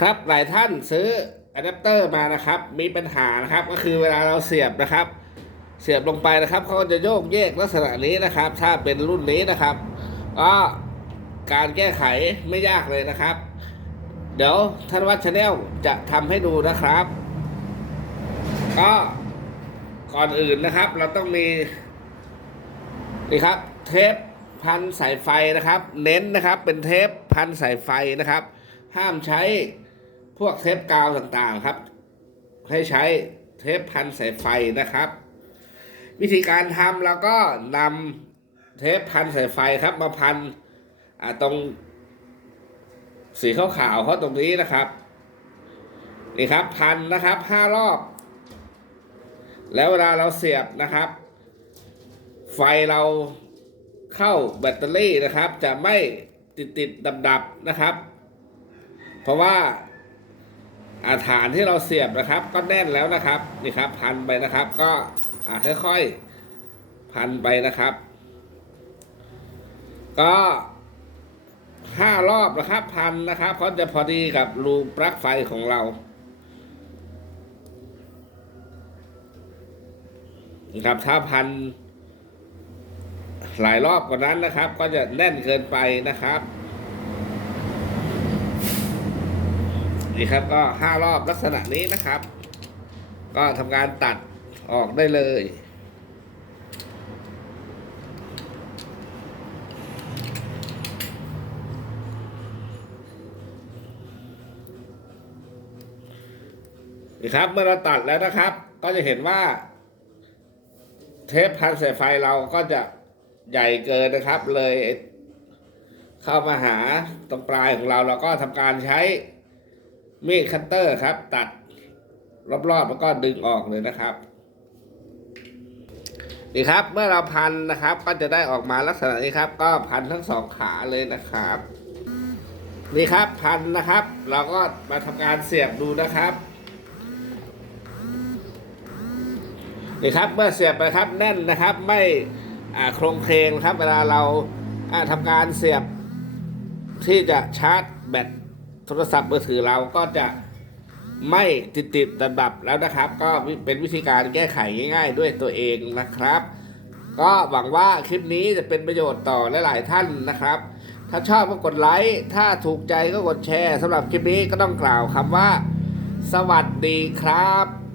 ครับหลายท่านซื้ออะแดปเตอร์มานะครับ มีปัญหานะครับ ก็คือเวลาเราเสียบนะครับ เสียบลงไปนะครับเขาจะโยกเยกลักษณะนี้นะครับ ถ้าเป็นรุ่นนี้นะครับก็การแก้ไขไม่ยากเลยนะครับ เดี๋ยวท่านวัดชาแนลจะทำให้ดูนะครับ ก็ก่อนอื่นนะครับ เราต้องมีนี่ครับ เทปพันสายไฟนะครับ เน้นนะครับ เป็นเทปพันสายไฟนะครับ ห้ามใช้ พวกเทปกาวต่างๆครับ ให้ใช้เทปพันสายไฟนะครับ วิธีการทำเราก็นำเทปพันสายไฟครับ มาพันตรงสีขาวๆเขาตรงนี้นะครับนี่ครับพันนะครับห้ารอบ แล้วเวลาเราเสียบนะครับ ไฟเราเข้าแบตเตอรี่นะครับ จะไม่ติดติดดับดับนะครับ เพราะว่า อาฐานที่เราเสียบนะครับ ก็แน่นแล้วนะครับนี่ครับ พันไปนะครับ ก็ค่อยๆพันไปนะครับ ก็ห้ารอบนะครับ พันนะครับเขาจะพอดีกับรูปลั๊กไฟของเรานะครับถ้าพันหลายรอบกว่านั้นนะครับ ก็จะแน่นเกินไปนะครับ นี่ครับก็ห้ารอบลักษณะนี้นะครับ ก็ทำการตัดออกได้เลยนี่ครับเมื่อเราตัดแล้วนะครับ ก็จะเห็นว่า เทปพันสายไฟเราก็จะใหญ่เกินนะครับ เลยเข้ามาหาตรงปลายของเราเราก็ทำการใช้ มีดคัตเตอร์ครับ ตัดรอบๆแล้วก็ดึงออกเลยนะครับนี่ครับเมื่อเราพันนะครับ ก็จะได้ออกมาลักษณะนี้ครับ ก็พันทั้งสองขาเลยนะครับนี่ครับพันนะครับ เราก็มาทำการเสียบดูนะครับนี่ครับเมื่อเสียบไปครับแน่นนะครับ ไม่โครงเคลงครับ เวลาเราอ่าทำการเสียบที่จะชาร์จแบต โทรศัพท์มือถือเราก็จะไม่ติดติดดับดับแล้วนะครับ ก็เป็นวิธีการแก้ไขง่าย ๆ ด้วยตัวเองนะครับ ก็หวังว่าคลิปนี้จะเป็นประโยชน์ต่อหลายๆท่านนะครับ ถ้าชอบก็กดไลค์ถ้าถูกใจก็กดแชร์สำหรับคลิปนี้ก็ต้องกล่าวคำว่า สวัสดีครับ